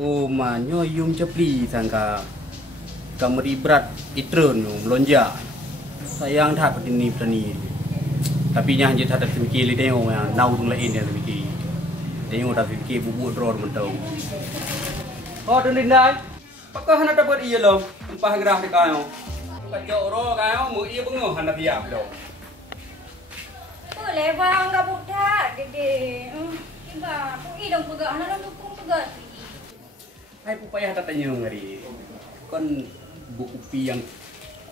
Oh, manyo yung japli sangka kameri berat itron melonjak. Sayang tak petani. Tapi nya hanya tak fikir li tengok yang nau tung lain dia fikir. Tengok tak fikir bubuk drone mentau. Oh, dindai. Pakah hendak dapat iya lo. Empah gerah dekat kayo. Kajok ro kayo mu iya bengoh hendak biap lo. Boleh bang, enggak budak, dede. Iba, pui dong pegang, anak dukung pegang. Hai pupaya tak tanya ngari. Kon buku pi yang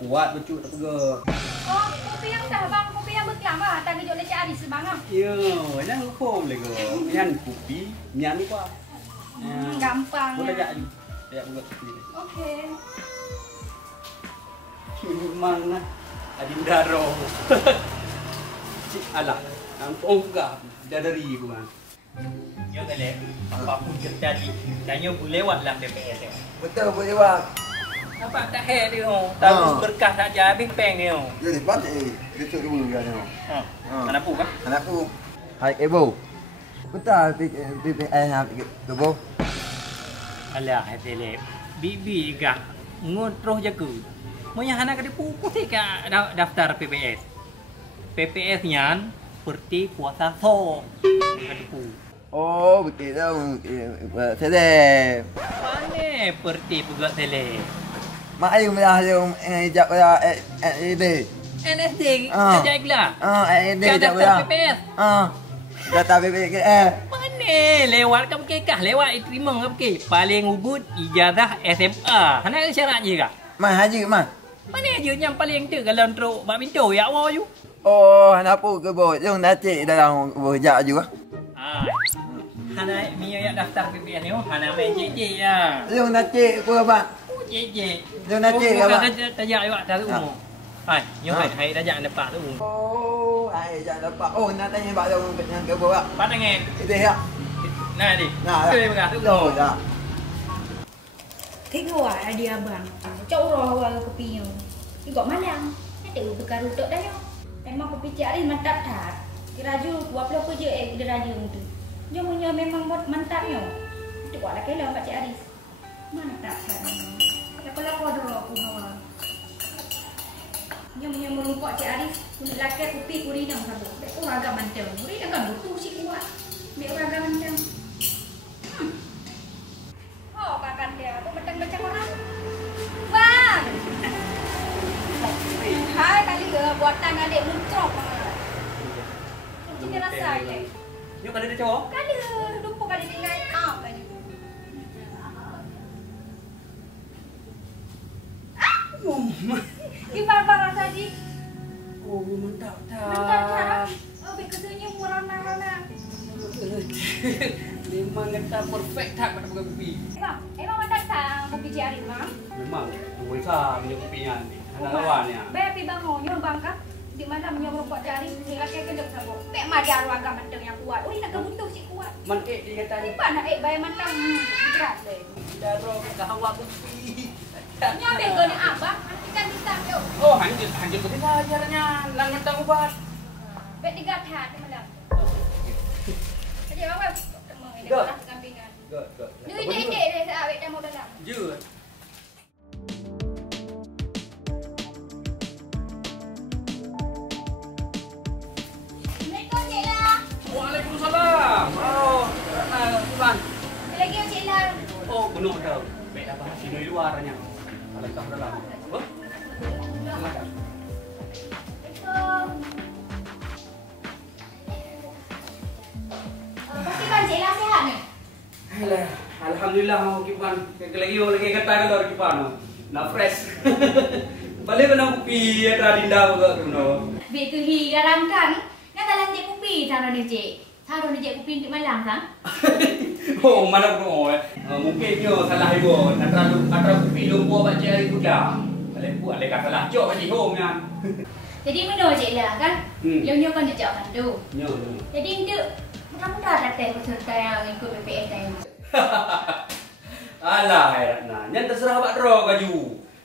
kuat betul tak pegak. Oh, kopi yang dah bang, kopi yang berkelama, tak kejut lecak hari sebang ah. Yo, yang kau lego. Yang kopi, nyan kuat. Gampang. Boleh tak? Ya pegak kopi. Okey. Memang adinda ro. Alah, angkong juga dari gua. Yo kale, apapun terjadi, tanya boleh lewat dalam DPS ya. Betul boleh bang. Nampak tak hair dia oh. Tahu berkah saja habis peng dia oh. Jadi pat besok dulu dia tengok. Anak pu kan? Anakku. Hai ibu. Betul PPS tu bu. Alah tele. Bibi gah ngotroh jaga. Monya anak ada putih ke daftar PPS. PPS nyan seperti puasa so. Ada pu. Oh betul sedap. Mana seperti pegat tele. Mak ayum dah ayum ejak dah ini. NSD saja igla. Ini ejak dah. PPS. Data PPS. Mana lewat ke bekah lewat terima ke bekah. Paling ubud ijazah SMA. Hana syarat je kah? Mas haji mas. Mana je yang paling tu kalau untuk bab pintu ya awak you. Oh anak pu ke bo. Jom nacik dalam bojak juga. Hana Mia yang daftar PPS ni, Hana main JJ ya. Jom nacik ku abang. JJ. Jom nacik abang. Tajak awak dah tu. Hai, yo hai tajak depan tu. Oh, ai jangan dapat. Oh, nak tanya bak yang ke bawah. Padangan. Itu ya. Nah di. Nah. Tu bekas tu. Oh, dah. Tengok dia abang. Cak urah awal kopi yang. Ikut malam. Ada bekar rutuk dah yo. Memang kopi cak hari mantap tak. Kiraju buat pula kerja dia raju tu. Jomnya memang buat mantapnya. Itu buat laki lah Pak Cik Aris. Mantap kan. Kalau kau dulu aku hawa. Jomnya merumpok Cik Aris. Kulit laki kopi kuri nang sabuk. Betul agak mantap. Kuri agak butuh si kuat. Betul agak mantap. Oh kakak dia. Aku beteng baca koran. Bang. Hai kali ke buatan adik muntrok. Ini rasa je. Yo kada ada cowok. Kali lupa kali tinggal up kali. Gimana rasa di? Oh, mantap Mantap tak. tak? Oh, bekatnya murah nana. Memang kata perfect tak pada bukan kopi. Emang mantap tak kopi Cik mah? Memang besar punya kopinya ni. Anak lawannya. Baik bangunnya bangka. Di mana menyuruh buat jari sehingga kayak gendek sabuk. Pek madar warga manteng yang kuat. Oh, ini nak kebutuh si kuat. Man dia kata Tiba nak bayar manteng berat deh. daro kahawa kopi. Nyambil ke ni abang, nanti kan kita yuk. Oh, hanjut betul ajarnya. Lang mentang ubat. Bet tiga hat malam. Jadi apa? Temui dia Good. lah sampingan. Good. Ni ide dia saya awet dah mau dalam. Jut. Assalamualaikum Cik Lah. Waalaikumsalam. Oh, Tuan. Lagi Cik Lah. Oh, benar dah. Baik dah bahas di luarnya. Kalau tak dalam. Oh. Silakan. Pastikan Cik Lah sihat ni? Alah, alhamdulillah mau kipan. Lagi kata kalau kipan. Nak fresh. Balik mana kopi ya tadi dah betul tu no. Bik tu hi garang kan? Nak dalam Cik kopi taruh ni Cik. Taruh ni Cik kopi untuk malam kan? Oh, mana pun. Mungkin yo salah ibu. Antara kopi lumpur baca hari budak. Balik buat lekat salah. Cok baca home nya. Jadi mana Cik Lah kan? Nyonya kan dia kan tu. Nyo. Jadi dia mudah-mudah datang peserta yang ikut PPS tadi. Alah, Ratna. Yang terserah Pak Dro kaju.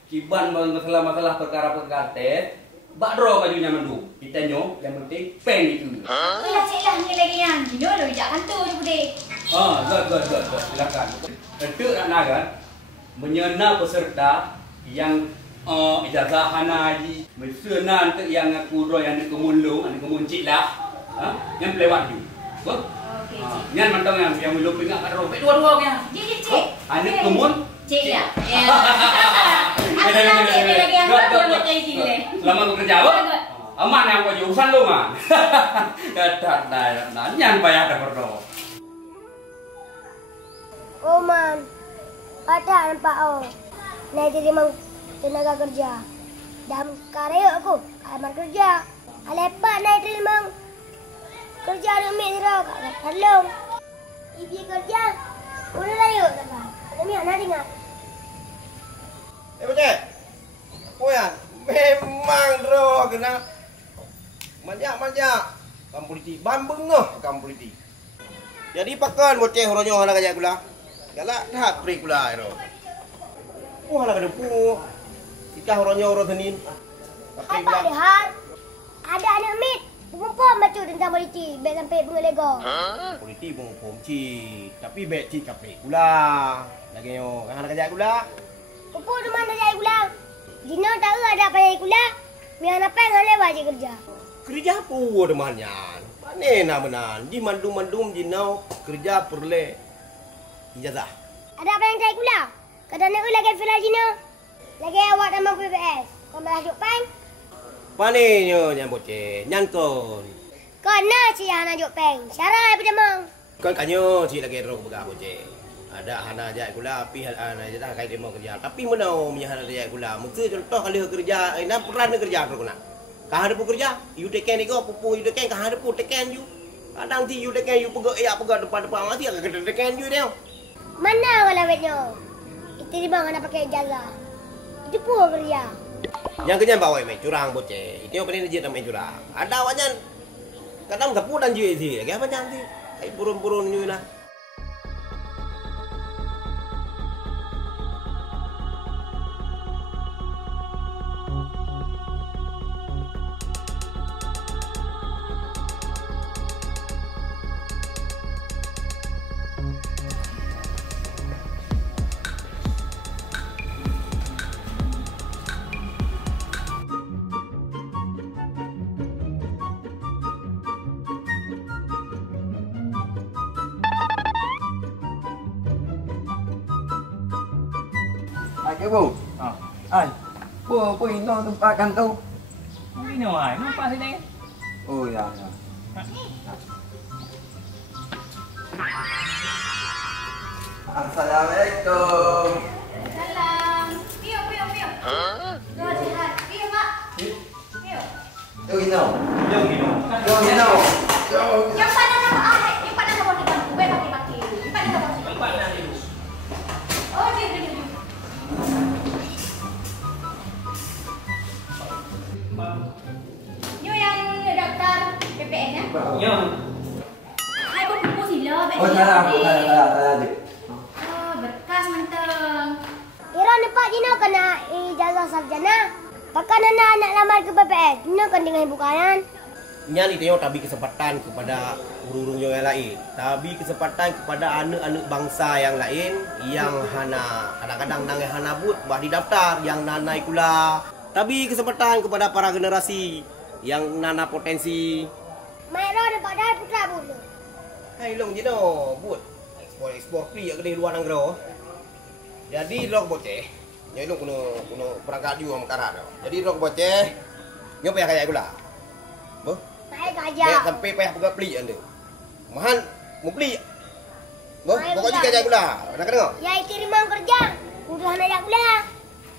Kiban masalah-masalah perkara-perkara teh. Pak Dro kajunya mendu. Kita nyo yang penting peng itu. Lah Cik Lah ni lagi yang. Dia dah bijak kantor je budek. Good. Silakan. Itu nak kan menyena peserta yang ijazah hana haji, mesena untuk yang aku ro yang ke mulung, yang ke muncik lah. Yang lewat ju. Okey, cik. Yang mantang yang mulung pingak kat ro. Dua-dua yang. Cik. Ane ke mun. Cik lah. Aku lagi yang macam gile. Selamat bekerja, aman yang kau urusan lu mah. Dadah, nyan payah dah berdoa. Oman, ada nampak naik terima tenaga kerja. Dalam karya aku, aman kerja. Alepat naik terima kerja demi terang kat Kalong. Ibu kerja, udah layu tak? Demi anak dengar. Bocah. Puan, memang roh kena manja. Kamu politik, bambeng kamu politik. Jadi pakan bocah ronyo hana kajak gula. Galak dah prik gula ero. Hana kada pu. Ikah ronyo ro tenin. Apa lihat? Ada anak mit. Pemupom baca tentang politik. Baik sampai bunga lego. Politik pom ci, tapi bet ci kaprik gula. Lagi yo hana kajak gula. Pupu tu mana jaya gula? Dina tahu ada apa jaya gula? Mian apa yang lewat je kerja. Kerja apa demannya? Mana nak menan? Di mandum dinau kerja perle ijazah. Ada apa yang jaya gula? Kadang nak lagi fila dina. Lagi awak nama PPS. Kau malah duk pang. Panenyo yang bocah, nyanton. Kena si Hana duk pang. Syarai pada mang. Kan kanyo si lagi rok begah bocah. Ada hana jaya gula, api hana jatah kai demo kerja. Tapi menau punya hana jaya gula. Mesti contoh kali kerja, nak peran kerja tu kena. Kah ada kerja, you teken ni kau pupu you teken kah ada teken you. Kadang ti you teken you pegak depan mati agak kena teken you dia. Mana wala betnya? Itu di bang nak pakai ijazah. Itu pun kerja. Yang kenyan bawa main curang bocah. Itu yang paling dia main curang. Ada awaknya kadang sapu dan je sih. Lagi apa nanti? Kai burun-burun you lah. Cái bù. Ai. Bù nó tempat kan tu. Ini wah, nampak sini. Oh ya. Assalamualaikum. Salam. Piu. Dua sihat. Piu, Mak. Piu. Yo gino. Yang pada nama yang pada nama depan. Baik pakai. Yang pada nama sini. Oh, dia. Nyo yang daftar PPS ya? Yo. Hai kau kupu sila. Oh salah. Oh, berkas menteng. Ira nampak Dina kena ijazah sarjana. Pakan anak lamar ke PPS. Dina kan dengan bukanan. Nyan itu tabi kesempatan kepada urung yang lain. Tabi kesempatan kepada anak-anak bangsa yang lain yang hana kadang-kadang nang hana but bah didaftar yang nanai kula. Tabi kesempatan kepada para generasi yang nana potensi. Mai ro dapat dah putra bulu. Hai long je no but. Ekspor kli ke di luar negara. Jadi rok boceh. Nyai long kuno perangkat ju am karat. Jadi rok boceh. Nyo payah kayak gula. Boh. Mai Baik gajah. sampai payah buka beli anda. Mahan mau beli. Boh, Baik, pokoknya gula. kayak gula. Nak dengar? Ya terima kerja. Udah nak gula.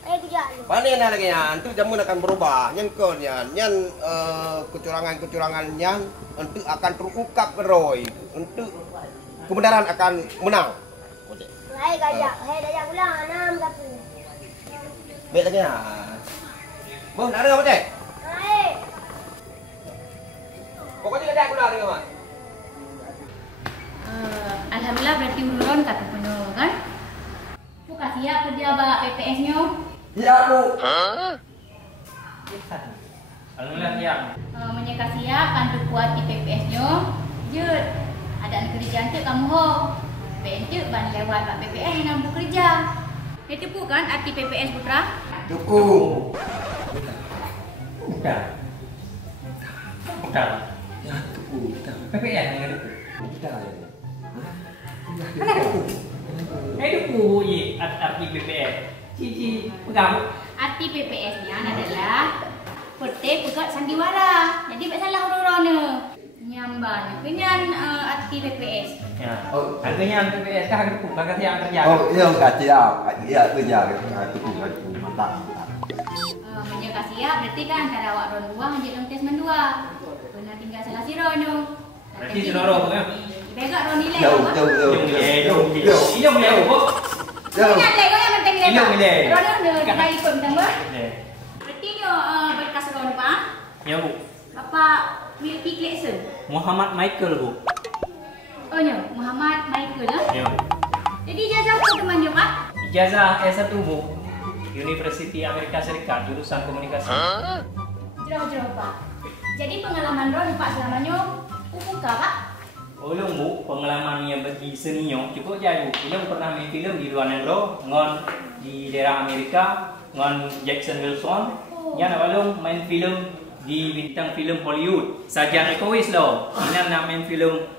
Ayo kerja lu. Panen dah lagi nyan, tu zaman akan berubah. Nyan kon nyan kecurangan nyan untuk akan terungkap keroi, untuk kebenaran akan menang. Okey. Ayo gajah. Ayo dah gula 6 kapu. Baik lagi nyan. Boh, nak dengar macam? Ayo. Pokoknya ada gula dengar mak. Alhamdulillah berarti ulun kata penuh kan? Pu kasih ya kerja ba PPS-nya. Ya bu. Alhamdulillah ya. Menyekasi ya kan kuat di PPS-nya. Jut. Ada nak kerja antuk kamu ho. Bentuk ban lewat Pak PPS yang nak bekerja. Itu bukan arti PPS Putra? Cukup. Bukan. Bukan. Ya, cukup. PPS yang ada. Bukan. Mana aku? Itu ku ye arti PPS. Cici pegang. Arti PPS-nya adalah Parti Pusat Sandiwara. Jadi tak salah orang-orang ni. Nyamban. Kenyan arti PPS. Ya. Harganya PPS kah ada bukan kata yang kerja. Oh, iya kasih ya. Iya kerja cukup. Mantap. Menyekasi ya, berarti kan antara awak ron dua hanya dalam tes mendua. Pernah tinggal salah si Rono. Berarti seloroh kan? Begak Ron nilai. Jauh. Ini boleh apa? Ingat lagi kau yang penting nilai. Ini nilai. Rono dah ikut tambah. Berarti nyo berkas Ron Pak. Ya bu. Bapak Milky Claxon. Muhammad Michael bu. Oh nyo, Muhammad Michael lah. Ya. Jadi ijazah apa teman nyo Pak? Ijazah S1 bu. University Amerika Serikat jurusan komunikasi. Jauh Pak. Jadi pengalaman Ron Pak selamanya buka Pak? Ulung bu, pengalamannya bagi senior cukup jauh. Ulung pernah main filem di luar negeri, ngon di daerah Amerika, ngon Jackson Wilson. Yang ulung main filem di bintang filem Hollywood. Sajan Ekowis loh. Ini nak main filem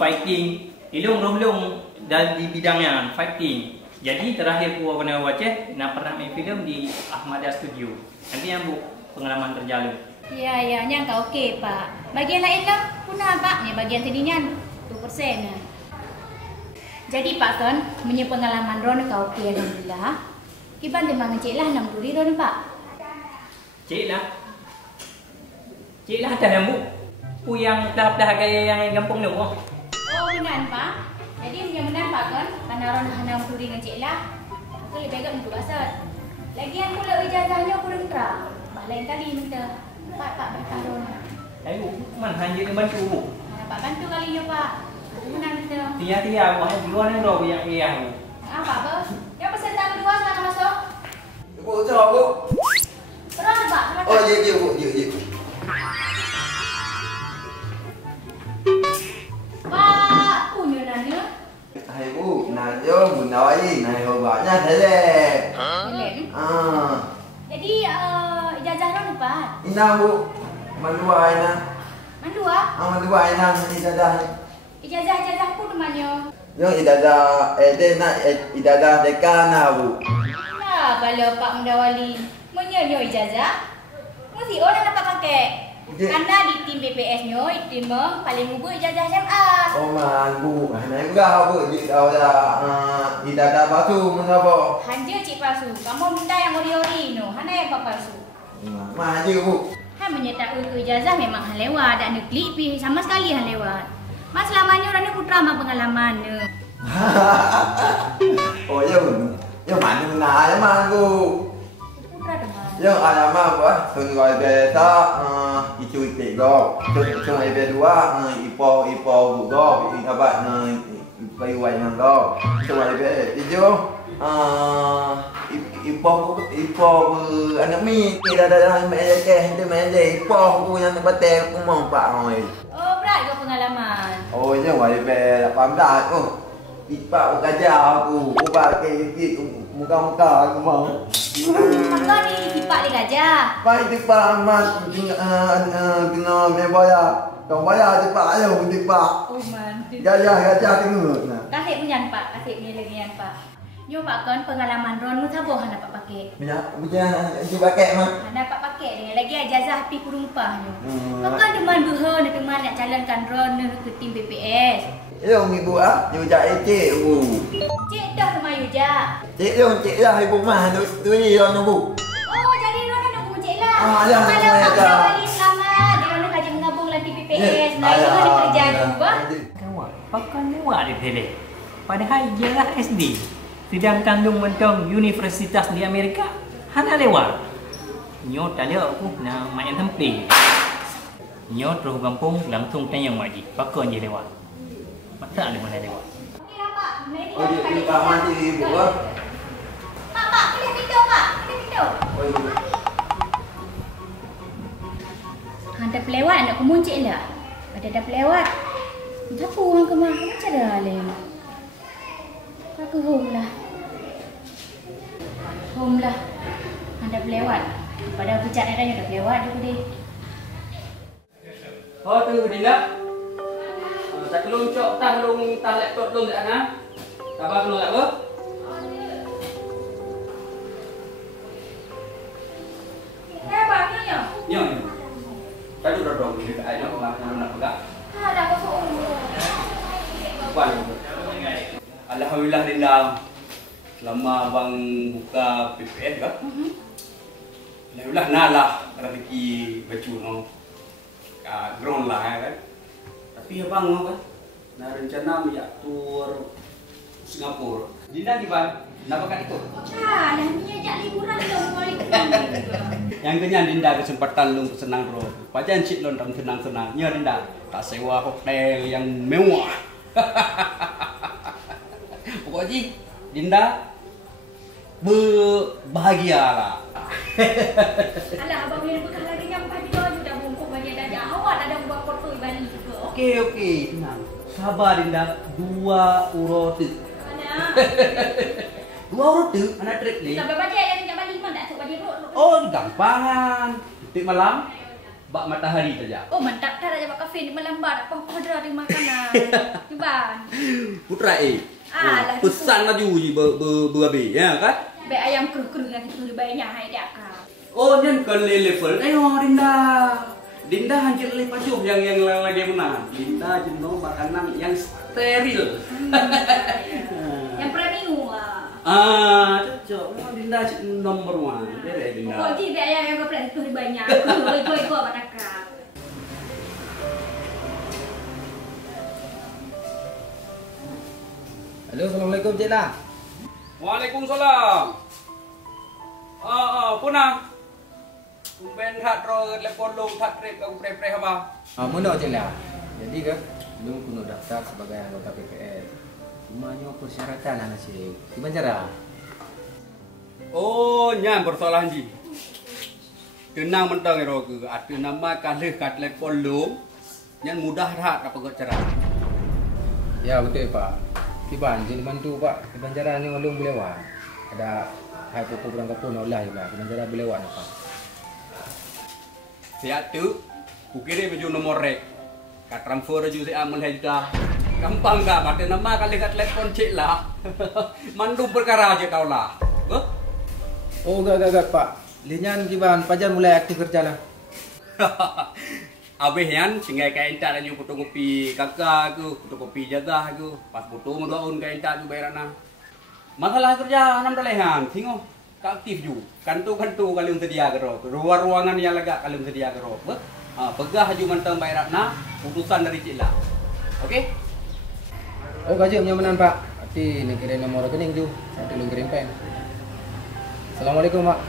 fighting. Ulung dan di bidangnya fighting. Jadi terakhir ku pernah baca, nak pernah main filem di Ahmada Studio. Nanti yang bu pengalaman terjalin. Ya, nyangka okey Pak. Bagian lain lah, punah Pak. Ni bagian tadinya 2%. Jadi Pak kan, punya pengalaman Ron kau okey alhamdulillah. Kiban memang cik lah 6 duri Ron Pak. Cik lah ada yang bu. Pu yang dah gaya yang gampang ni bu. Oh benar Pak. Jadi punya benar Pak kan, karena Ron hanya duri dengan cik lah. Aku lebih agak untuk asal. Lagian pula ijazahnya kurang terang. Lain kali minta. Pak berkah Ron. Ayo, man hanya ni bantu bu. Pak bantu kali ya Pak. Benar minta. Tia bu, hanya dua ni ro yang bu. Apa apa? Yang peserta kedua silakan masuk. Bu, jauh bu. Ron Pak. Oh, ya bu. Pak, punya nanya. Hai bu, nak jom bu nawai, nak hebatnya selek. Boleh. Jadi ijazah Ron Pak. Ina bu, mandua ina. Mandua? Mandua ina ijazah. Ijazah aku namanya. Yang ijazah nak ijazah dekana bu. Nah, kalau Pak Mendawali menyanyo ijazah, mesti orang dapat pakai. Karena di tim BPS nyo, tim paling muka ijazah SMA. Oh man bu, naik berapa bu? Di dah ijazah palsu menapa? Hanja cik palsu. Kamu minta yang ori-ori no, hana yang palsu. Mah je bu. Han menyertai ke ijazah memang han lewat, tak ada klik pi sama sekali han lewat. Mas selamanya orang ni putra mah pengalaman ne. Oh ya bu, ya mana nak ya man bu? Putra dengan. Ya ada mah bu, sungai beta, icu tiga, sungai berdua, ipo bu go, apa bayu wayang go, sungai beta hijau. Ipo anak mi tidak ada macam itu macam ipo aku yang tempat aku mau pak oi. Oh berat ke pengalaman? Oh je wali be 18 tu. Ipak kerja aku, ubah ke muka aku mau. Maka ni tipak dia gajah. Baik tipak amat kena membayar. Kau bayar tipak ayo tipak. Oh man. Gajah tengok nah. Kasih punya Pak, kasih punya lagi Pak. Yo Pak kan pengalaman Ron tu sabar han dapat pakai. Punya dipakai mah. Han dapat pakai dengan lagi ijazah api kurumpah nyo. Maka deman beha nak teman nak calonkan Ron ke tim BPS. Yo ibu yo jak cik bu. Cik dah sama Yuja. Cik lah ibu mah tu yo bu. Oh jadi Ron nak cik lah. Ya kalau Pak Wali selamat, dia Ron kaji menggabung lagi BPS. Nah itu kan kerja juga. Kawan, pakai muat di tele. Padahal ialah SD. Sedangkan dong mentong universitas di Amerika, hana lewat. Nyo tak ada aku nak main tempe. Nyo terus kampung langsung tanya maji, pakai je lewat. Masa ada mana lewat? Okey lah Pak. Oh di kamar di ibu ah. Pak, pilih pintu Pak. Pilih pintu. Oh ibu. Hantar pelewat nak kemuncik lah. Ada pelewat. Siapa orang kemah? Macam dah Alim? Aku home lah. Home lah. Anda berlewat. Pada pucat dah dah berlewat dia tadi. Oh tu Dinda. Tak kelung cok tah lung tah laptop lung kat sana. Sabar kelung tak apa? Bangnya. Nyo. Tadi dah dong dekat air nak pegang. Dah kosong. Buat. Alhamdulillah Dinda. Selama abang buka PPS kan? Alhamdulillah nalah rezeki baju no. Ground lah kan. Tapi abang kan nak rencana nak tur Singapura. Dinda di Bang. Nak pakai ikut? Dah ni ajak liburan dah balik. Yang kenyang Dinda kesempatan lu senang bro. Pajan cik lu dalam senang-senang. Ya Dinda, tak sewa hotel yang mewah. Pokoknya Dinda berbahagialah. Alah abang ni bekal lagi nyampai di bawah dah bungkus bagi dah awak ada buat foto Bali juga. Okey, tenang. Sabar Dinda, 2 urote. Mana? 2 urote anak trip ni. Sampai bajet yang dekat Bali mana tak sok bajet rot. Oh, gampangan. Titik malam bak matahari saja. Oh, mantap dah ajak kafe ni melambat apa-apa dah ada makanan. Cuba. Putra Alah, pesan laju je berabe ya kan? Baik ayam keruh-keruh yang itu baiknya hai dak ka. Oh, dan ke level. Tengok Dinda. Dinda hancur oleh pacuh yang lagi menang. Dinda jenuh makanan yang steril. Yang premium Cocok. Memang Dinda nomor 1. Derek Dinda. Oh, di baik ayam yang berpelan itu banyak. Aku apa nak ka. Halo, Assalamualaikum Cik Lah. Waalaikumsalam. Punang. Kumpen tak ro telepon long tak trip aku pre-pre apa? Mana Cik Lah? Jadi kan, belum kuno daftar sebagai anggota PPS. Cumanya persyaratan anak Cik. Gimana cara? Oh, nyan persoalan ji. Tenang mentang ro ke ada nama kalih kat telepon long. Nyan mudah tak apa cara. Ya betul Pak. Kiban jadi bantu Pak. Kiban cara ni ulung boleh wan. Ada hai pupu berangkat pun olah juga. Kiban cara boleh wan Pak. Siap tu, ku kirim baju nomor rek. Kat transfer baju saya amal juga. Gampang tak? Ada nama kali kat telepon Cik Lah. Mandu perkara aja kau lah. Oh gak Pak. Linyan kiban pajan mulai aktif kerja lah. Abis yan, singgah kain tak lagi fotokopi kakak aku, fotokopi jagah aku. Pas foto mendoaun kain tak tu bayaran nah. Masalah kerja enam dalehan, tengok tak aktif ju. Kantu-kantu kalian sedia kero. Ruang-ruangan yang lega kalian sedia kero. Pegah ju mantang bayaran nah, putusan dari Cik Lah. Okey? Oh gaji menyamanan Pak. Nanti ni kirim nomor rekening ju. Nanti lu kirim pen. Assalamualaikum Pak.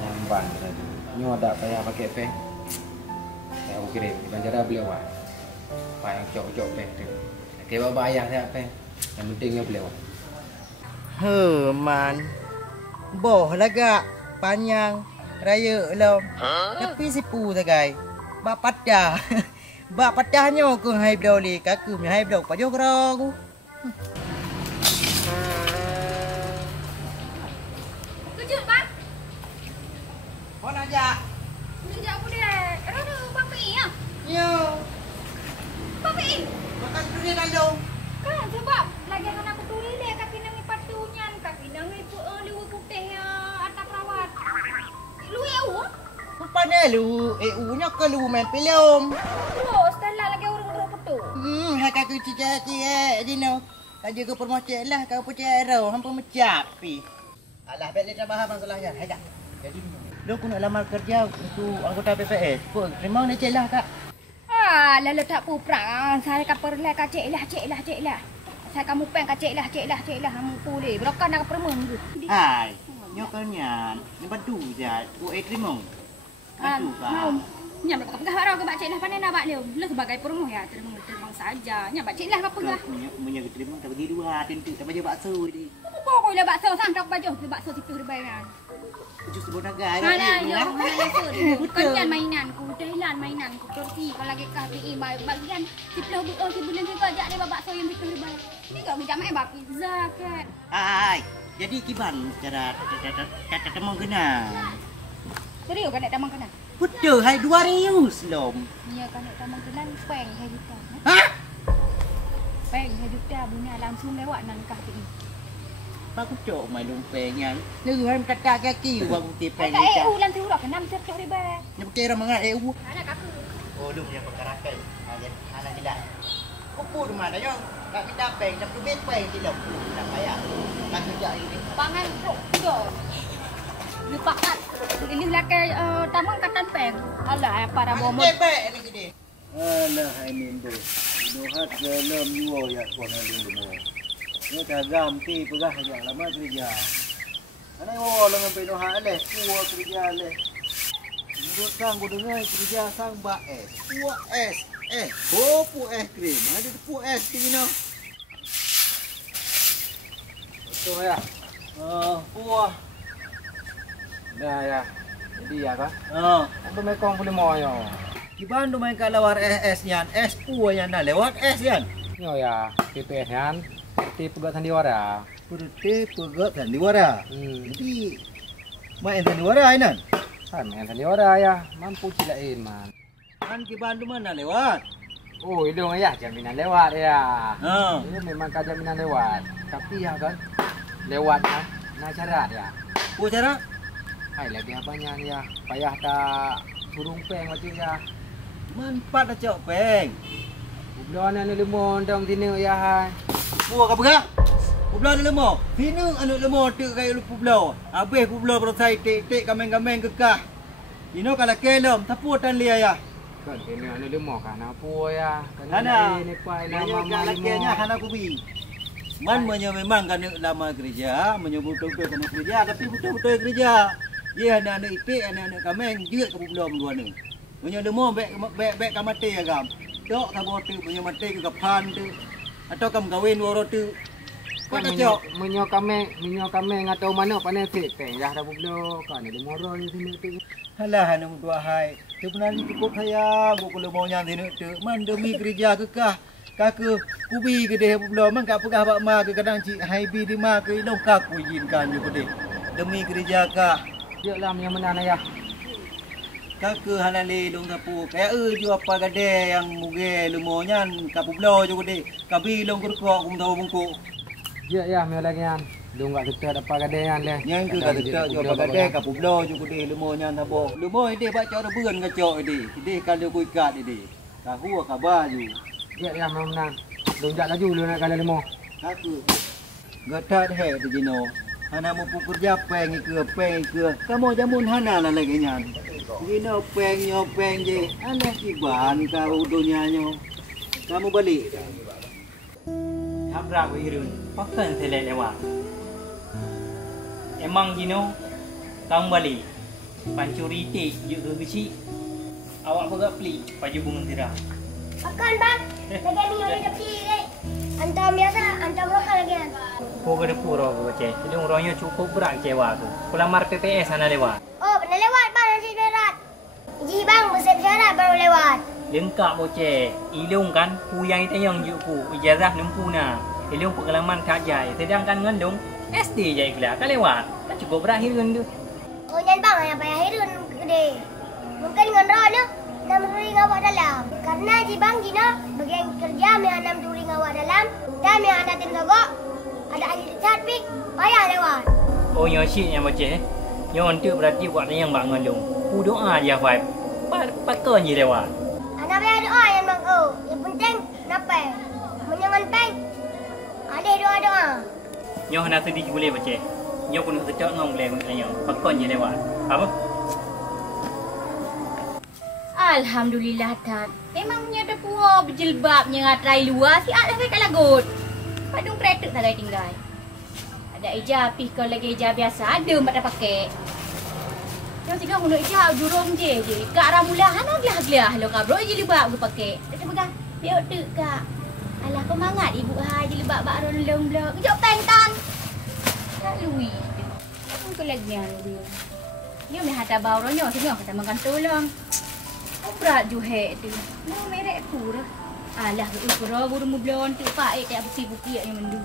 Nyamban tadi. Nyo ada payah pakai pen. Saya aku kirim di bandara beliau Pak. Pak yang cok-cok pen tu. Okey bawa ayah saya pen. Yang pentingnya beliau. Man. Boh lagak panjang raya lo. Tapi sipu sagai. Bak padah. Bak padahnya aku hai blau le kaku mi hai blau pajo kro aku. Kejut bang. Kau nak ajak? Kejut aku dek. Ada bang Pi ya. Yo. Bang Pi. Makan duri kalau. Kan sebab lagi kan aku tulis dek kat pinang patunya, kat pinang itu liu putih ya atas perawat. Lu eu. Rupanya lu, EU-nya ke lu main film. Lu setelah lagi orang betul. Hai kaku cici dino. Kaji ke permocek lah kau percaya ro, hampa mencapi. Alah balik tambah masalahnya. Hai kak. Jadi lu aku nak lamar kerja untuk anggota PPS. Kau terima ni Cik Lah kak. Lalu tak puprang. Saya kapur lah kak Cik Lah. Saya kamu peng kak Cik Lah. Kamu pulih. Berapa nak permen tu? Hai. Nyokannya. Ni bantu je. Ku terima. Bantu kak. Nya berapa pegah orang ke Pak Cik Lah pandai nak bak dia. Lu sebagai perumuh ya, terima saja. Nya Pak Cik Lah apa pegah? Punya terima tak bagi dua tentu tak baju bakso ni. Pokok lah bakso sang tak baju bakso situ di bayangan. Baju sebut naga. Mana ya, mana lesur. Kau jangan mainanku, dah hilang mainanku. Terus kalau lagi KPI bagian ciplau cibulan juga jak dia babak soyang betul balik. Ni kau minta main bab pizza kan. Ai, jadi kiban cara kata temong kena. Serius kan nak tamang kena? Betul, hai 200 lom. Ya kan nak tamang kena peng hai juta. Ha? Peng hai juta bunyi langsung lewat nan KPI. Pak cok mai lumpeng yang. Lu hai kata kaki buat putih peng ni. Kat EU lan tu dah kena mesti cok riba. Ni kira mangat EU. Anak kaku. Oh, lu punya perkara kan. Anak jelas. Kupu di mana yo? Tak kita peng, tak kubet peng tidak. Tak payah. Tak kerja ini. Pangan cok tiga. Lupa kat. Ini lakai tamang katan peng. Alah para bomo. Peng ni gede. Alah hai mimbo. Dohat dalam yuo ya kon alung demo. Ni dagam ti pegah aja lama kerja. Ana wo lang sampai doha leh, kuo kerja leh. Menurut sang gua dengar kerja sang ba es. Kuo es. Pu krim. Ada pu es ni no. Betul ya. Pu. Dah ya. Jadi ya kan? Apa mekong boleh mau yo. Kiban tu main kat lawar es yan. Es pu yang dah lewat es yan. Yo ya, PPS kan. Seperti pegat sandiwara. Seperti pegat sandiwara. Jadi main sandiwara inan. Kan main sandiwara ya, mampu cilain man. Kan kiban tu mana lewat? Oh, ilung ya jaminan lewat ya. Ini memang kan jaminan lewat. Tapi ya kan lewat kan. Nah syarat ya. Oh syarat? Hai lebih apanya ya. Payah tak turung peng macam ya. Manfaat dah cok peng. Bulan ni lemon dong sini ya hai. Buah apa gak? Pulau lemon. Sini anu lemon tu kayak lu pulau. Habis pulau berasai tek kameng-kameng kekah. Ini kalau kelom taputan lia ya. Kan sini anu lemon kan apa ya. Hana. Ini pai nama lakinya hana kubi. Man memang kan lama kerja, betul-betul kena kerja tapi betul-betul kerja. Dia anak-anak itik, anak-anak kameng juga ke pulau minggu ni. Punya lemon bek kamate ya gam. Dok sabo tu punya mate ke kapan tu. Atau kamu kawin waro tu. Kau tak cok. Menyo kami atau mana panen sik peng dah pulau kan ni lemon ni sini tu. Halah anu dua hai. Sebenarnya cukup saya buku lemonnya sini tu. Man demi kerja kekah. Kakak kubi ke deh pulau man kak pegah bak ma ke kadang cik hai bi di ma ke long kak ku izinkan je ke deh. Demi kerja kak. Dia lah yang mana ya. Kakak halale dong tapu. Kayak ju apa gade yang muge lemonnya kak pulau je ke deh. Kabi long kurkok kum tahu bungku. Ya ya me lagi an. Dong gak kita apa gade an leh. Yang ke kita ju apa gade kak pulau je ke deh lemonnya tapu. Lemon ide bak cok beun ngacok ide. Ide kalau ku ikat ide. Tahu kabar ju. Ya ya menang. Lonjak laju lu nak kala lemon. Aku gatat he di jino. Hana mau kerja peng ke. Kamu jamun hana lah lagi nyan. Jino peng je. Anak kiban kau dunianya. Kamu balik. Habra wirun. Pakan selek lewat. Emang jino kamu balik. Pancuri tik juga kecil. Awak bergak pelik baju bunga tiram. Akan bang, lagi ni orang tepi ni. Antam biasa, antam lokal lagi kan. Kau kena pura kau cek. Jadi orangnya cukup berat cewa tu. Pelamar PPS sana lewat. Oh, pernah lewat bang nasi berat. Iji bang, bersyarat baru lewat. Lengkap boceh. Ilung kan, puyang itu yang juku. Ijazah nempu na. Ilung pengalaman kajai. Sedangkan ngandung, SD je ikhlas. Kan lewat. Kan cukup berakhir kan tu. Oh, jangan bang, yang payah hirun gede. Mungkin ngendro ni. 6 turing awak dalam. Karena jibang jina bagian kerja me 6 turing awak dalam. Dan me ada tim gogok. Ada ahli cat pik. Payah lewat. Oh, yang syik yang boceh. Yang untuk berarti buat yang bangun dong. Ku doa je vibe. Pakai je lewat. Anak payah doa yang bang. Oh, yang penting napai. Menyangan peng. Ada doa-doa. Yang nak sedih boleh boceh. Yang pun sedap ngong boleh untuk yang. Pakai je lewat. Apa? Alhamdulillah Tat. Memangnya ada puas berjilbab yang atrai luar si ada kat lagut. Padung pretek tak tinggal. Ada ijab pi kalau lagi ijab biasa ada mak dah pakai. Yang tiga mundur ijab jurung je. Kak ramula hana gelah-gelah lo kabro jilbab aku pakai. Dia pegang. Dia tek kak. Alah pemangat ibu ha jilbab bak ron lom-lom. Kejap pentan. Tak lui. Mungkin lagi anu dia. Nyo meh hata bau ronyo sinyo kita makan tulang. Oh berat juhe tu. Mau merek pura. Alah ukura buru mu blon tu pak tak buki yang mendu.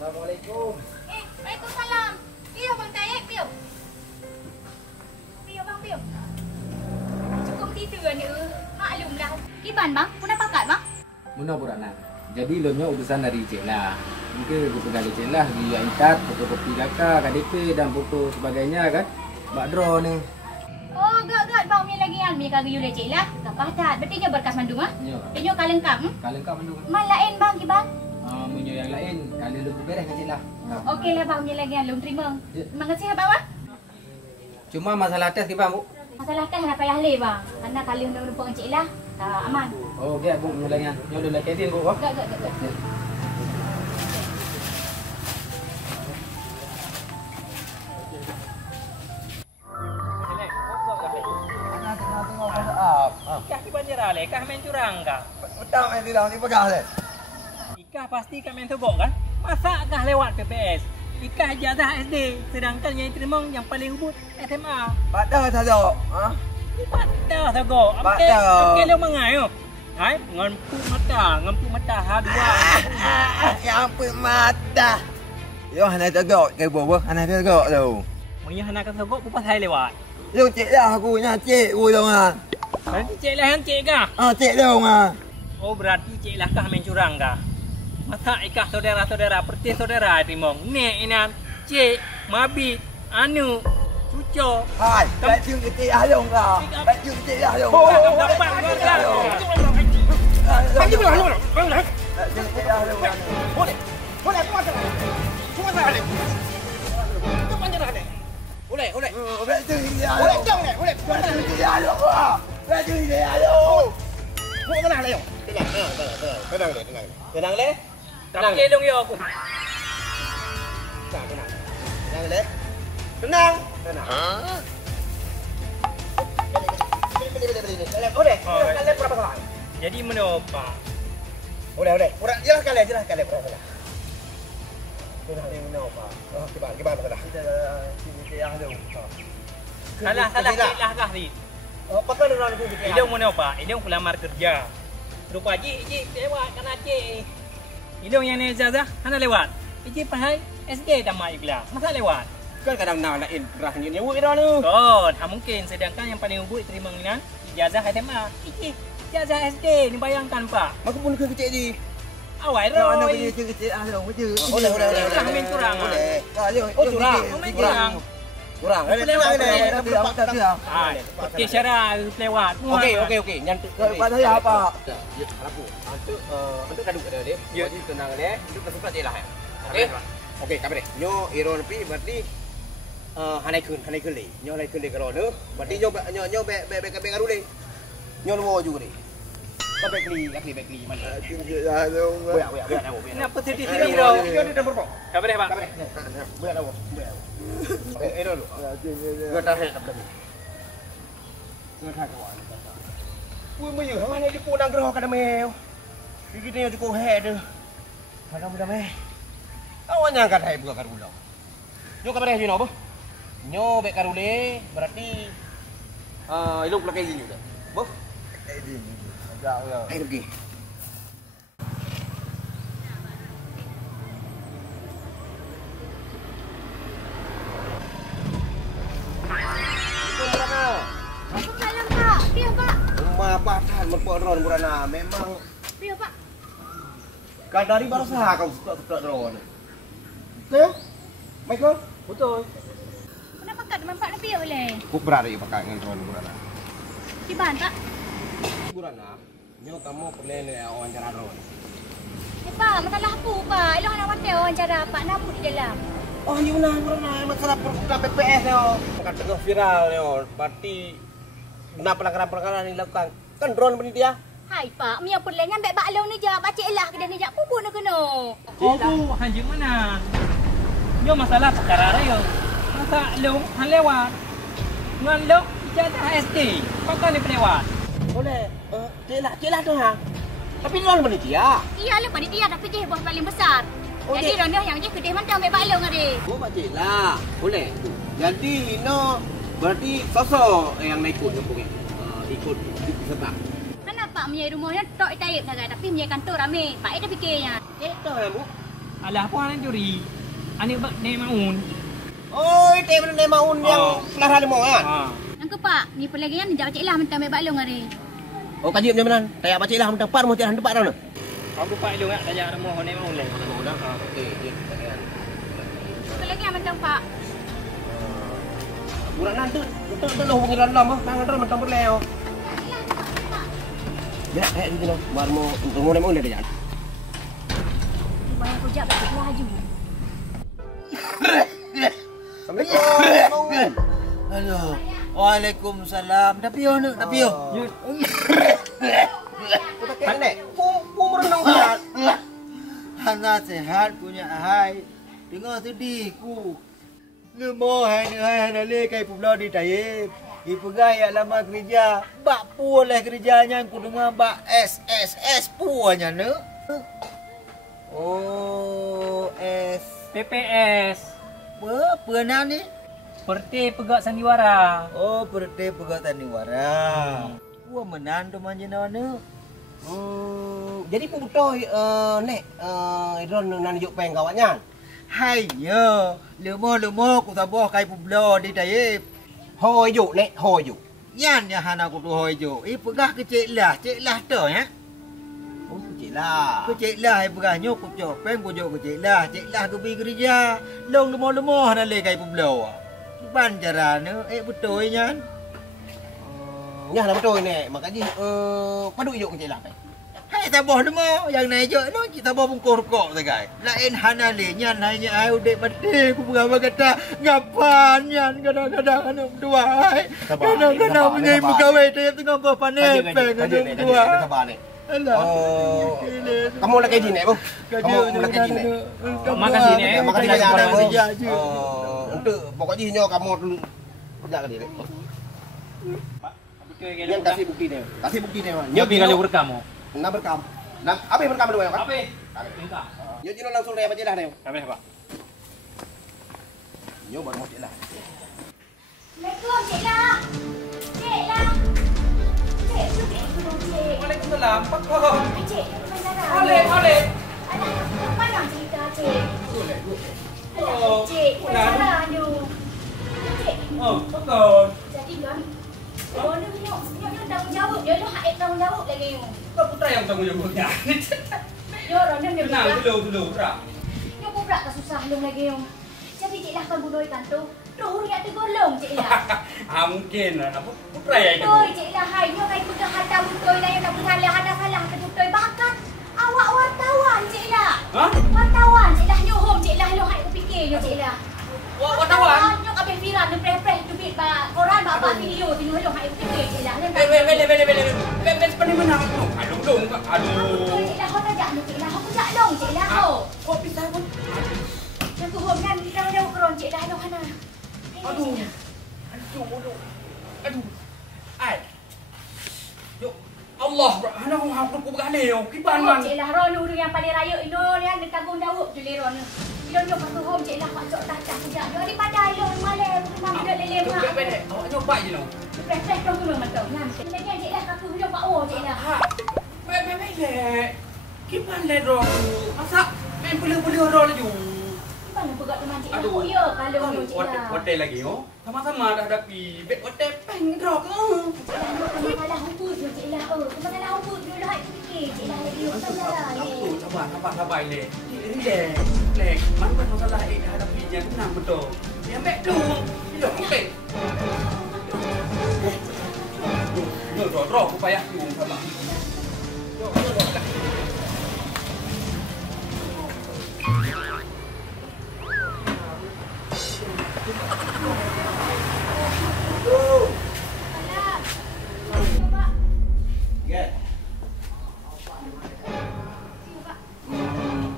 Assalamualaikum. Waalaikumsalam. Piyo bang Taib, piyo. Piyo bang, piyo. Cukup gitu ni. Maklumlah. Kiban bang, pun apa kat bang? Muna Purana. Jadi lonyo urusan dari Cik lah. Mungkin aku pegang Cik lah di Intat, fotokopi kakak, KDP dan foto sebagainya kan. Bak draw ni. Oh, gak bang punya lagi yang mi kagak yule Cik lah. Kapah tat. Berarti nyo berkas mandung ah? Nyo. Nyo ka lengkap. Kalau kau menunggu. Malain bang kiban. Munyo yang lain, kali lu beres dengan Cik lah. Okey lah bang punya lagi yang belum terima. Terima kasih abang ah. Cuma masalah tes ke bang, Bu? Masalah teh nak payah le bang. Karena kali numpang Cik lah. Aman. Oh, okey Bu, mulainya. Nyo dulu kedin Bu. Gak. Ikah di Banjarah le, kah main curang kah? Betul main tilang ni pegang le. Ikah pasti kah main togok kan? Masa kah lewat PPS? Ikah ijazah SD, sedangkan yang terima yang paling ubut SMA. Betul saja. Ha? Patah togok. Okey lo mangai yo. Hai, ngampu mata ha dua. Yang apa mata. Yo hana tegak ke bobo, hana tegak tu. Punya hana ka togok pupas hai lewat. Yo cik dah aku nya cik dong ah. Berarti cik lah yang cik kah? Cik dong ah. Oh berarti cik lah kah main curang kah? Masa ikah saudara-saudara perti saudara timong. Nek inan cik mabit anu cuco. Hai, tak cium cik dah dong kah? Tak cium cik dah dong. Dapat kan? Anjing lah. Tak cium cik dah dong. Boleh semua salah. Semua salah ni. Itu panjang ni. Boleh. Tak cium cik dah Boleh dong. jom ni, boleh. Tak cium cik dah dong. Tak cium cik dah dong. Mau tenang le yo. Tenang le. Tak kedong yo aku. Tenang le. Tenang. Boleh. Kalian berapa salah? Jadi menopa. Boleh. Kurang jelaskan le berapa salah. Tenang le menapa? Gimana salah? Cik dah dong. Salah cik lah ni. Pasal orang itu bikin. Idong menopa, idong pelamar kerja. Rupa ji lewat kan cik. Idong yang ni ijazah hana lewat. Iji pahai SD tamat igla. Masa lewat? Kan kadang nak lain berah nyewa kita tu. Oh, tak mungkin. Sedangkan yang paling ubut terima dengan ijazah SMA. Ijazah SD ni bayangkan pak. Aku pun kecil je. Awal Mana roy. pergi cik dah dong. Boleh. Kah main curang ah. Boleh. Oh curang. Kau main curang. Kurang. Ah, okey syarat lewat. Okey. Nyantuk. Pada saya apa? Ya, aku. Untuk kaduk ada dia. Jadi tenang dia. Itu kesukaan dia lah. Okey, kami deh. Nyo iron pi berarti hanai kun le. Nyo hanai kun le kalau tu. Berarti nyo back garu le. Nyo luo juga ni. Kau back li mana? Cik dah dong. Buat. Kenapa sedih roy? Nyo di dalam berapa? Kau boleh pak? Buat. Okey, iron lu. Gua dah tak boleh. Gua tak kuat. Ui mày ở ngay đi cô đang cái cái mèo cái này cho cô hè được phải không đam mê awak nyang kan hai buka karulo nyo ka bare sino bo nyo be karule berarti ilok lagi gini juga bo Jauh lah. ayo pergi Waalaikumsalam Pak. Piye Pak? rumah patan merpodron burana memang Piye Pak? kadari baru sah kau suka drone ke Michael Betul. Kenapa kat depan Pak ni piye boleh? ku berada di pakai dengan drone burana Kiban Pak. burana nyo kamu perlu wawancara drone Pak, masalah apa Pak? Elok nak wawancara wawancara Pak nampu di dalam. oh yuna burana masalah program PPS yo kan tengah viral yo berarti guna pelanggaran yang dilakukan kan drone benda dia Hai Pak, mi apa lengan bek bak long ni je, baca elah ke ni je. Pupu nak kena. Oh bu, hanjing mana? Yo masalah perkara yo. Masa long han lewat. Ngan long ijazah SD. Pakai ni pelewat. boleh cik lah tu ha Tapi dia panitia. Iyalah panitia tapi dia bos paling besar. Oh, Jadi dia- ronda yang je kedai mana ambil baklong ngari. Oh, pakcik lah. Boleh. Jadi, no, berarti sosok yang nak ikut kampung ni. Ikut peserta. Kenapa punya rumahnya tok taib dah kan tapi punya kantor ramai. Pak dah fikirnya. Itu ya, Bu. Alah apa anak curi? Anak naik maun. Oh, itu yang maun yang kelar ada mau kan? Nangkep Pak, ni pelagian ni cik lah minta ambil baklong ngari. Oh, kaji macam mana? Kayak pakcik lah, minta par mau tiada tempat dah. Aku pak lu nak tanya rumah naik maun lah. Mau dah. Okey, okey. Pelagian minta Pak. Burak nanti, itu lo hubungi dalam ah. Tangan dalam mentang berleo. Ya, di sini. Baru mau naik maun dah jalan. Bayar kujak balik laju. Assalamualaikum. Aduh. Waalaikumsalam. Tapi yo nak, tapi yo. Kita kena. Ku merenang berat. Hana sehat punya hai. Dengar sedih ku. Lemo hai ni hai hana le kai pula di taib. Ipegai ya lama kerja. Bak pu oleh kerjanya ku dengar bak SSS puanya ne. Oh, PPS. apa nak ni? Perti Pegak Sandiwara. Oh, Perti Pegak Sandiwara. Gua menan tu manja mana? Jadi pu betul nek idron nan juk peng kawannya. Hai yo, lemo ku tabah kai publo di taib. Hoi juk nek hoi juk. Yan ya hana ku tu hoi jo. Pegah ke cik lah tu ya. Oh, cik lah. Ku cik lah pegah nyok ku cok peng ku jok ku cik lah ke pergi kerja. Long lemo hana le kai publo. Ban carane betul nyan. Nyah dah betul nek. Makanya padu juk cik lah. Hai tabah lemo yang naik jo no kita tabah bungkur kok segai. Lain hana le nyan hanya ai udek mati ku berapa kata ngapan nyan kadang-kadang anak dua hai. Kadang-kadang punya pegawai dia tengah apa panen peng anak dua. Sabar nek. Alah. Kamu nak gaji nek, Bu? Kamu nak gaji nek. Makasih nek. Makasih banyak nek, Bu. Kerja je. Untuk pokoknya nyo kamu dulu kerja ke dia nek. Betul Yang kasih bukti nek. Kasih bukti nek. Nyo tinggal rekam mo. Nak berkam. Nak apa yang berkam dulu ya, Pak? Apa? Minta. Nyo jino langsung raya baca dah nek. Apa Pak? Nyo baru mau cik lah. Assalamualaikum cik lah. Cik lah. Cik, cik. Waalaikumsalam. Pak kau. Cik, mana? Boleh. Alah, mana cerita cik? Oh, Cik, benar. salah you. Cik. Oh, betul. Jadi kan, orang ni tanggungjawab. Dia lu hak tanggungjawab lagi you. Kau putra yang tanggung jawabnya. Yo, orang ni dia Tenang dulu, Pak. Yo pula tak susah lu lagi you. Jadi cik lah kan bunuh ikan tu. Roh riak tu golong cik lah. Mungkin anak putra ya itu. Betul cik lah. Hai, yo kai kuda hantar betul lah yang nak bersalah. Salah ke betul. Bahkan awak wartawan cik lah. Ha? Wartawan cik lah. Yo home cik lah. Lu hai ku fikir yo cik lah. Wartawan? Yo kabeh viral ni press tu bit ba koran ba video tinu lu hai ku fikir cik lah. Bebek seperti mana? Aduh dong, aduh. Cik lah, kau tajak ni cik lah. Kau tajak dong cik lah. Kok bisa pun? Yang tu home kan kita jauh keron cik lah. Aduh kana. Aduh. Ai. Yo, Allah, anak aku hapus ku bergalih. Kiban man. Cik lah, Ron ni yang paling raya ini yang dia tanggung jawab je Ron. Dia nak pakai home cik lah, mak cok datang sejak. Dia daripada Ron malam memang dia lelem mak. Pendek, awak nyoba je noh. Fresh tu memang mantap. Nanti cik lah kaku dia pak oh cik lah. Ha. Bebek. Kiban le ro. Masa main beli-beli ro laju. Mana pegat teman cik lah. Oh ya, kalau Ron cik lah. Hotel lagi oh. Sama-sama dah hadapi. Bet hotel peng ro ke. Cik lah, masalah hukum tu cik lah. Masalah hukum tu dah itu fikir cik lah. Lagi masalah ni. Sabar le. Relax. Mana masalah hadapi je tenang betul. Yang bet tu. Hidup okey. Ro aku payah tu sabar.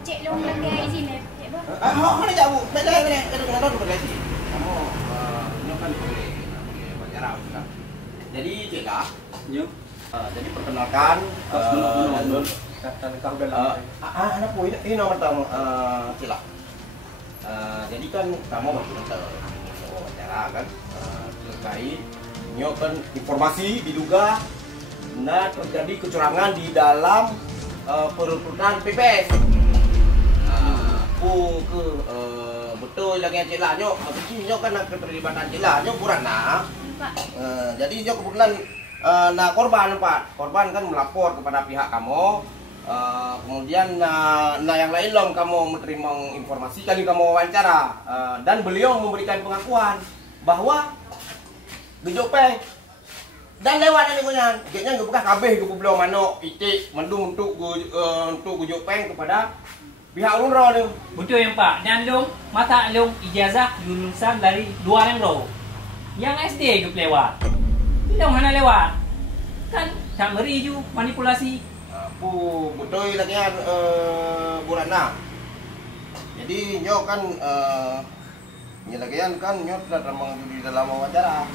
Cik long lagi izin ni. Cik apa? Mana jauh? Belai. Kadang-kadang tu bergaji. Kamu nyo kan boleh buat jarak juga. Jadi cik lah. Yo. Jadi perkenalkan, anak pun ini nomor tamu sila. Jadi kan kamu masih wawancara kan terkait kan informasi diduga terjadi kecurangan di dalam perekrutan PPS. Betul lagi Cik Lah nyok, begini nyok kan keterlibatan Cik Lah nyok Burana. Jadi nyok kebetulan korban kan melapor kepada pihak kamu. Kemudian yang lain long kamu menerima informasi kali kamu wawancara dan beliau memberikan pengakuan bahwa gejopeng dan lewat lingkungan kayaknya nggak kabeh ke beliau mano itik mendung untuk gejopeng kepada pihak UNRWA ni. Betul yang Pak. Dan long mata long ijazah lulusan dari luar yang lo. Yang SD ke lewat. Long hana lewat. Kan tak meri ju manipulasi. Betul lagi Burana. Jadi nyok kan nyelagian kan nyok sudah terang di dalam wawancara.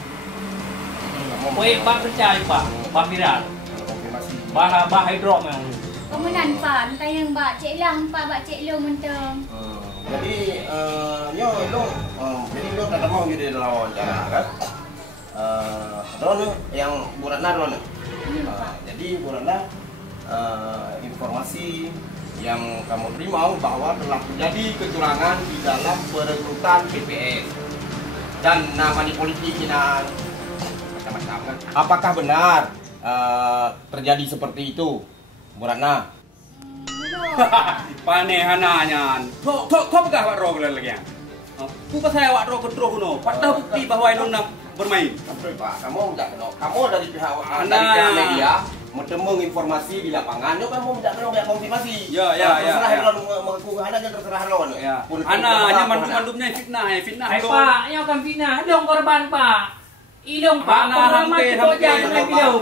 Koi Pak percaya Pak. Pak viral. Konfirmasi. Bah hidro memang. Kemudian Pak, entah yang Mbak Cik Lah, Mbak Cik Long mentang. Jadi jadi nyok sudah terang di dalam wawancara kan. Drone yang Burana drone. Jadi Burana informasi yang kamu terima bahwa telah terjadi kecurangan di dalam perekrutan PPS dan manipulasinya macam-macam kan. Apakah benar terjadi seperti itu, Burana? Pane hananya. Tok begah wak ro lagi. Ku pasal wak ro kedro kuno. Patah bukti bahwa itu nak bermain. Pak, kamu tidak kenal. Kamu dari pihak media mentemung informasi di lapangan, yo kamu tidak kenal banyak konfirmasi. Ya. Terserah lo mengaku hanya terserah lo. Ya. Hanya mandumnya fitnah. Hai Pak, yang kan fitnah. Long korban Pak. Ilong Pak,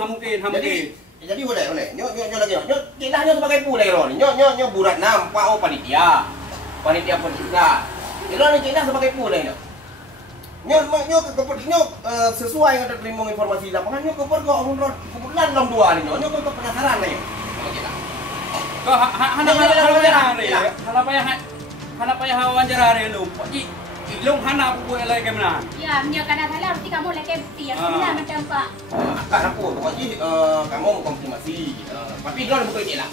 mungkin. Jadi boleh. Nyo lagi. Nyo kilahnya sebagai pulai ro. Nyo burat nampak panitia pencinta. Ilo ni kilah sebagai pulai no. Nyo sesuai dengan terima informasi di lapangan nyo kebetulan long dua ni nyo penasaran ni. Kau hana payah wawancara hari lu. Ilong hana aku buat lagi mana? Ya, nyo kana salah berarti kamu lagi bukti yang benar macam Pak. Kan aku kamu mengkonfirmasi. Tapi drone bukan Cik Lah.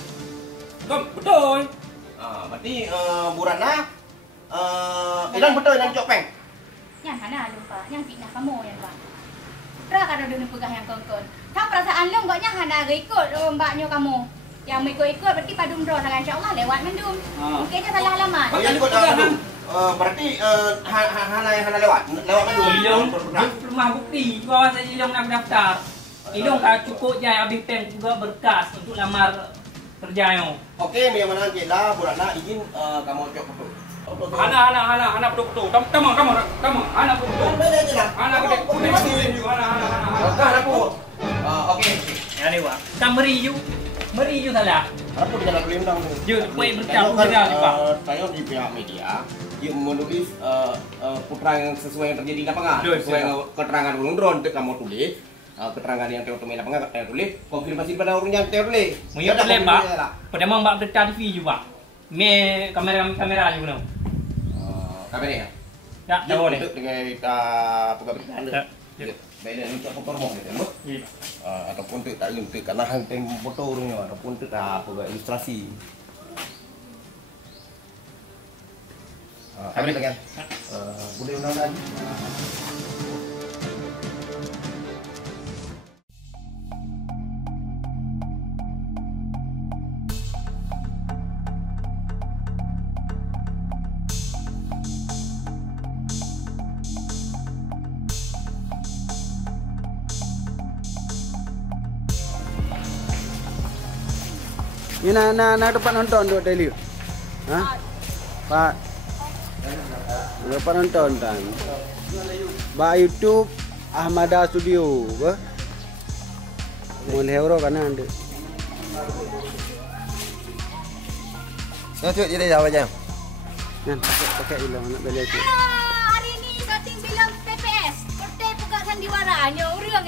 Betul. Berarti Burana Ilan betul yang Copeng? Yang mana lu Pak? Yang fitnah kamu yang Pak. Pra kada ada pegah yang kongkon. Tak perasaan lu enggaknya hana ikut mbaknya kamu. Yang ikut berarti padum drone dengan insya-Allah lewat mendum. Mungkinnya salah alamat. Oh, yang ikut berarti hana lewat mendum. Ilong rumah bukti bahwa saya Ilong nak daftar. Ilong tak cukup je habis pen juga berkas untuk lamar kerja yang. Okey, yang mana Cik Lah, Burana izin kamu cok betul. Hana betul. Kamu. Hana betul. Hana aku. Okey. Ya ni Pak. Tak meri ju salah. Apa dia nak beli undang tu? Ju poin bercakap viral ni Pak. Saya di pihak media dia menulis putra yang sesuai yang terjadi di lapangan. Sesuai keterangan ulun drone kamu tulis. Keterangan yang telah lapangan tulis, konfirmasi pada orang yang tulis. Mungkin boleh Pak. Pada Mbak berita TV juga. Me kamera ni belum. Kamera ya? Tak, tak boleh. Dengan pegawai berita Anda. Baiklah, ini untuk promo gitu. Ataupun untuk tak untuk karena hang foto orangnya ataupun untuk pegawai ilustrasi. Kami dengan boleh undang lagi. Ni nak dapat nonton duk daily. Ha? Pak. Dapat nonton kan. Ba YouTube Ahmada Studio, apa? Mun hero kan anda. Nak cuci dia apa jam? Kan pakai ilang nak beli tu. Hari ni syuting film PPS. Partai Pegang Sandiwara. Hanya orang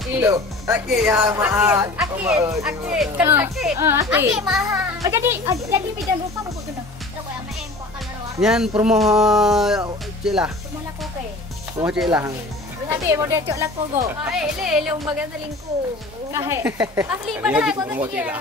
Loh, akik ya mahal. Akik. Kan sakit. Akik mahal. Oh jadi pindah rumah apa kena? Nak buat main kok kalau luar. Nyan permoh cik lah. Malah kau ke. Permoh cik lah. Habis model cok lah kau go. Le umbagan selingkuh. Kahe. Asli padahal kau kerja.